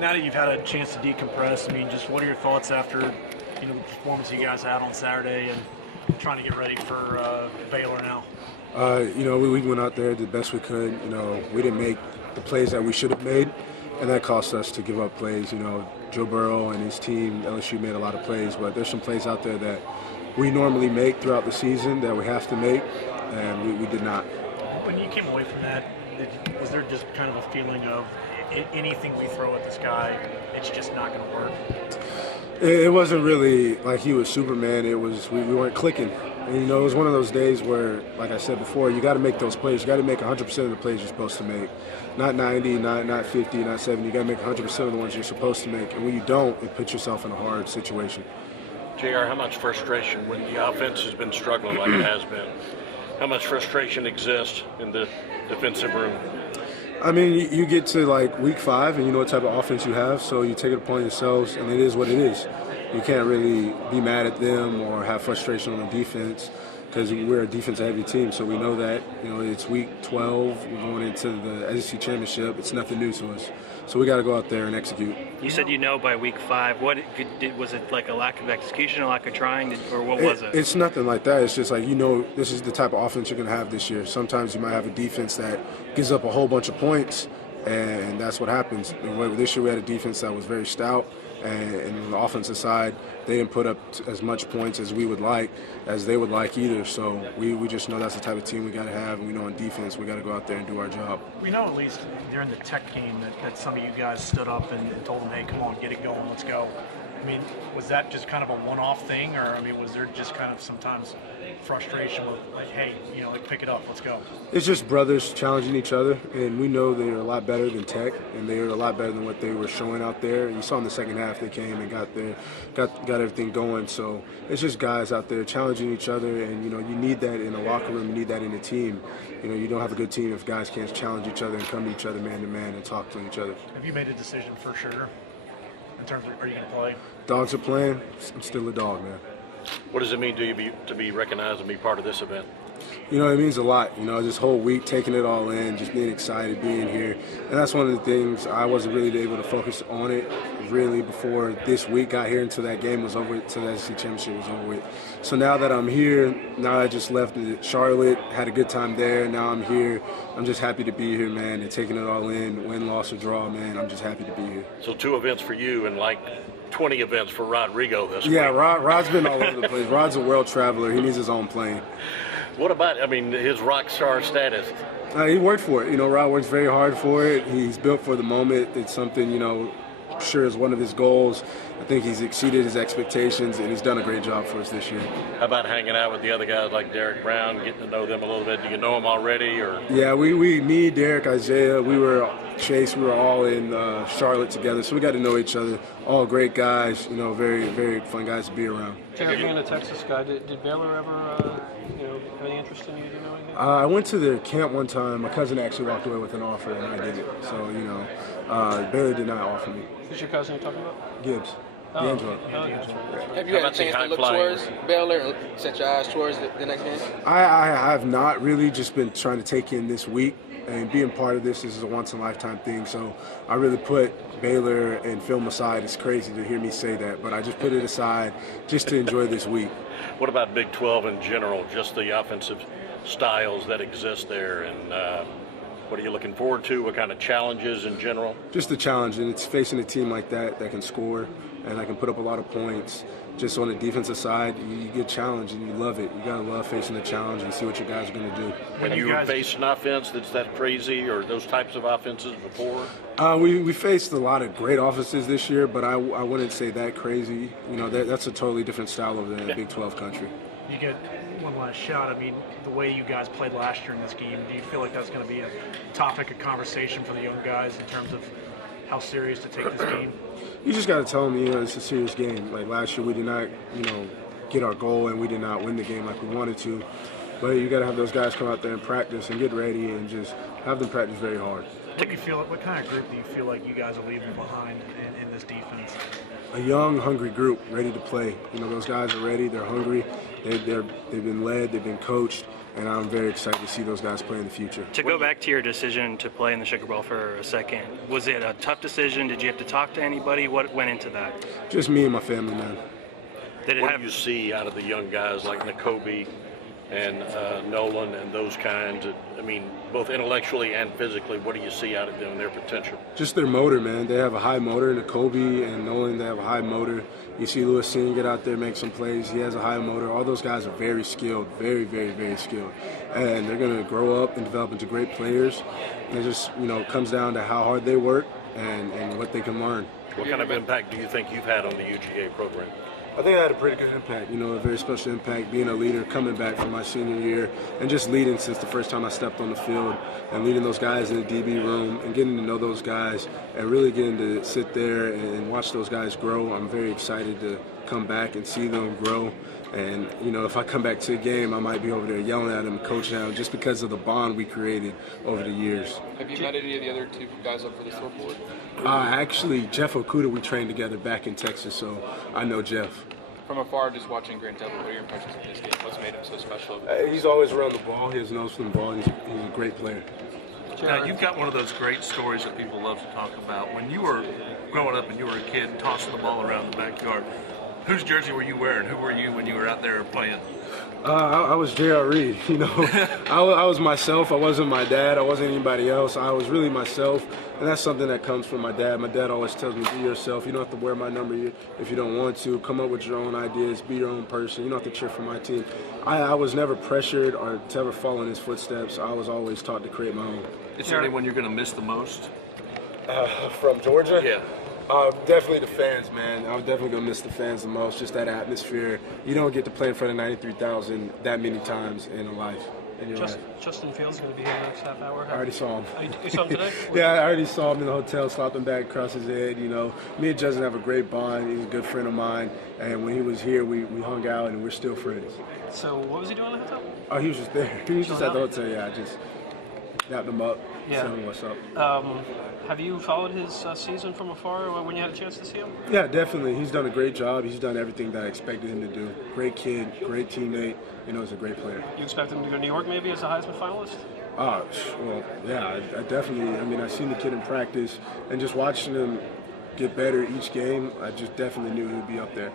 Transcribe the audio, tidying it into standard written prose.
Now that you've had a chance to decompress, I mean, just what are your thoughts after, the performance you guys had on Saturday and trying to get ready for Baylor now? We went out there, did the best we could. We didn't make the plays that we should have made, and that cost us to give up plays. Joe Burrow and his team, LSU, made a lot of plays, but there's some plays out there that we normally make throughout the season that we have to make, and we did not. When you came away from that, was there just kind of a feeling of anything we throw at this guy, it's just not going to work? It wasn't really like he was Superman. It was we weren't clicking. And, it was one of those days where, like I said before, you got to make those plays. You got to make 100% of the plays you're supposed to make. Not 90, not 50, not 70. You got to make 100% of the ones you're supposed to make. And when you don't, it puts yourself in a hard situation. JR, how much frustration when the offense has been struggling like it has been? How much frustration exists in the defensive room? I mean, you get to like week 5 and you know what type of offense you have, so you take it upon yourselves, and it is what it is. You can't really be mad at them or have frustration on the defense because we're a defense-heavy team, so we know that. It's week 12, we're going into the SEC championship. It's nothing new to us, so we got to go out there and execute. You said by week 5. What was it, like a lack of execution, a lack of trying, or what was it? It's nothing like that. It's just like this is the type of offense you're going to have this year. Sometimes you might have a defense that gives up a whole bunch of points, and that's what happens. This year we had a defense that was very stout, and on the offensive side, they didn't put up as much points as we would like, as they would like either. So we just know that's the type of team we got to have, and we know on defense we got to go out there and do our job. We know at least during the Tech game that some of you guys stood up and told them, hey, come on, get it going, let's go. I mean, was that just kind of a one-off thing, or was there just kind of sometimes frustration with like, hey, pick it up, let's go? It's just brothers challenging each other, and we know they're a lot better than Tech, and they're a lot better than what they were showing out there. And you saw in the second half they came and got everything going. So it's just guys out there challenging each other, and you need that in a locker room, you need that in a team. You don't have a good team if guys can't challenge each other and come to each other man to man and talk to each other. Have you made a decision for sure in terms of are you going to play? Dogs are playing. I'm still a dog, man. What does it mean to be recognized and be part of this event? It means a lot. This whole week, taking it all in, just being excited, being here. And that's one of the things I wasn't really able to focus on it really before this week got here until that game was over, until the SEC championship was over with. So now that I'm here, now I just left Charlotte, had a good time there. Now I'm here. I'm just happy to be here, man, and taking it all in, win, loss, or draw, man. I'm just happy to be here. So 2 events for you and like 20 events for Rodrigo this week. Yeah, Rod's been all over the place. Rod's a world traveler. He needs his own plane. What about, his rock star status? He worked for it. Rod works very hard for it. He's built for the moment. It's something, I'm sure is one of his goals. I think he's exceeded his expectations, and he's done a great job for us this year. How about hanging out with the other guys like Derek Brown, getting to know them a little bit? Do you know them already? Or? Yeah, me, Derek, Isaiah, Chase, we were all in Charlotte together, so we got to know each other. All great guys, very, very fun guys to be around. Derek, being a Texas guy, did Baylor ever, have any interest in you? Do you know anything? I went to their camp one time. My cousin actually walked away with an offer, and I didn't. So, Baylor did not offer me. Who's your cousin you're talking about? Gibbs. D'Angelo. Have you had a chance to look towards Baylor and set your eyes towards the next game? I have not really, just been trying to take in this week, and being part of this is a once-in-a-lifetime thing. So I really put Baylor and film aside. It's crazy to hear me say that, but I just put it aside just to enjoy this week. What about Big 12 in general, just the offensive styles that exist there, and what are you looking forward to? What kind of challenges in general? Just the challenge, and it's facing a team like that can score and that can put up a lot of points. Just on the defensive side, you get challenged and you love it. You gotta love facing the challenge and see what your guys are gonna do. When you faced an offense that's that crazy, or those types of offenses before? We faced a lot of great offenses this year, but I wouldn't say that crazy. That's a totally different style of the Big 12 country. You get one last shot. The way you guys played last year in this game, do you feel like that's going to be a topic of conversation for the young guys in terms of how serious to take this game? You just got to tell them, it's a serious game. Like last year, we did not, get our goal, and we did not win the game like we wanted to. But you got to have those guys come out there and practice and get ready, and just have them practice very hard. What kind of group do you feel like you guys are leaving behind in this defense? A young, hungry group ready to play. Those guys are ready. They're hungry. They've been led. They've been coached, and I'm very excited to see those guys play in the future. To go back to your decision to play in the Sugar Bowl for a second, was it a tough decision? Did you have to talk to anybody? What went into that? Just me and my family, man. What do you see out of the young guys like Nakobe and Nolan and those kinds? I mean, both intellectually and physically, what do you see out of them, their potential? Just their motor, man. They have a high motor. Nakobe and Nolan, they have a high motor. You see Lewis Singh get out there, make some plays. He has a high motor. All those guys are very skilled, very, very, very skilled. And they're going to grow up and develop into great players. And it just, comes down to how hard they work and what they can learn. What kind of impact do you think you've had on the UGA program? I think I had a pretty good impact, a very special impact, being a leader, coming back from my senior year, and just leading since the first time I stepped on the field, and leading those guys in the DB room, and getting to know those guys, and really getting to sit there and watch those guys grow. I'm very excited to come back and see them grow. And, if I come back to a game, I might be over there yelling at them, coaching at them, just because of the bond we created over the years. Have you met any of the other two guys up for the scoreboard? Actually, Jeff Okuda, we trained together back in Texas, so I know Jeff. From afar, just watching Grant Delpit, what are your impressions of this game? What's made him so special? He's always around the ball. He has nose for the ball. He's a great player. Now, you've got one of those great stories that people love to talk about. When you were growing up and you were a kid tossing the ball around the backyard, whose jersey were you wearing? Who were you when you were out there playing? I was J.R. Reed, I was myself. I wasn't my dad. I wasn't anybody else. I was really myself, and that's something that comes from my dad. My dad always tells me, be yourself. You don't have to wear my number if you don't want to. Come up with your own ideas. Be your own person. You don't have to cheer for my team. I was never pressured or to ever follow in his footsteps. I was always taught to create my own. Is there anyone you're going to miss the most? From Georgia? Yeah. Definitely the fans, man. I'm definitely going to miss the fans the most, just that atmosphere. You don't get to play in front of 93,000 that many times in a life. Justin Fields is going to be here the next half hour. I already saw him. You saw him today? Yeah, I already saw him in the hotel, slapped him back across his head. Me and Justin have a great bond. He's a good friend of mine. And when he was here, we hung out, and we're still friends. So what was he doing in the hotel? Oh, he was just there. He was just at the hotel, yeah. I just dapped him up, Yeah. told him what's up. Have you followed his season from afar when you had a chance to see him? Yeah, definitely. He's done a great job. He's done everything that I expected him to do. Great kid, great teammate. He's a great player. You expect him to go to New York maybe as a Heisman finalist? Well, yeah, I definitely. I've seen the kid in practice, and just watching him get better each game, I just definitely knew he'd be up there.